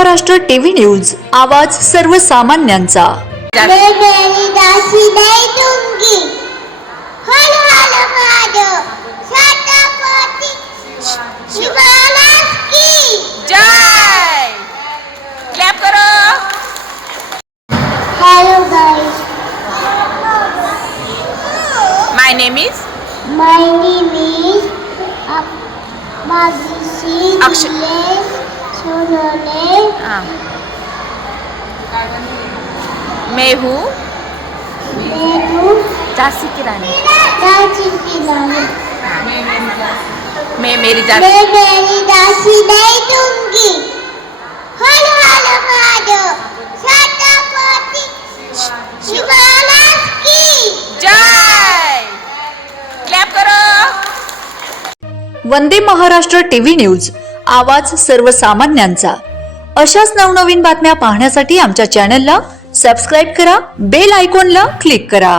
Maharashtra TV news, आवाज सर्वसामान्यांचा। Hello guys. My name is Magisi Akshay. Sonole. मैं हूँ Meru झांसी की रानी। Dashi Pilani. मैं मेरी झांसी मैं मेरी दासी नहीं दूंगी। हेलो हेलो माधो छत्रपति शिवाजी की जय। क्लॅप करो। वंदे महाराष्ट्र टीव्ही न्यूज, आवाज सर्वसामान्यांचा। अशाच नवनवीन बातम्या पाहण्यासाठी आमच्या चॅनलला सबस्क्राइब करा, बेल आयकॉनला क्लिक करा।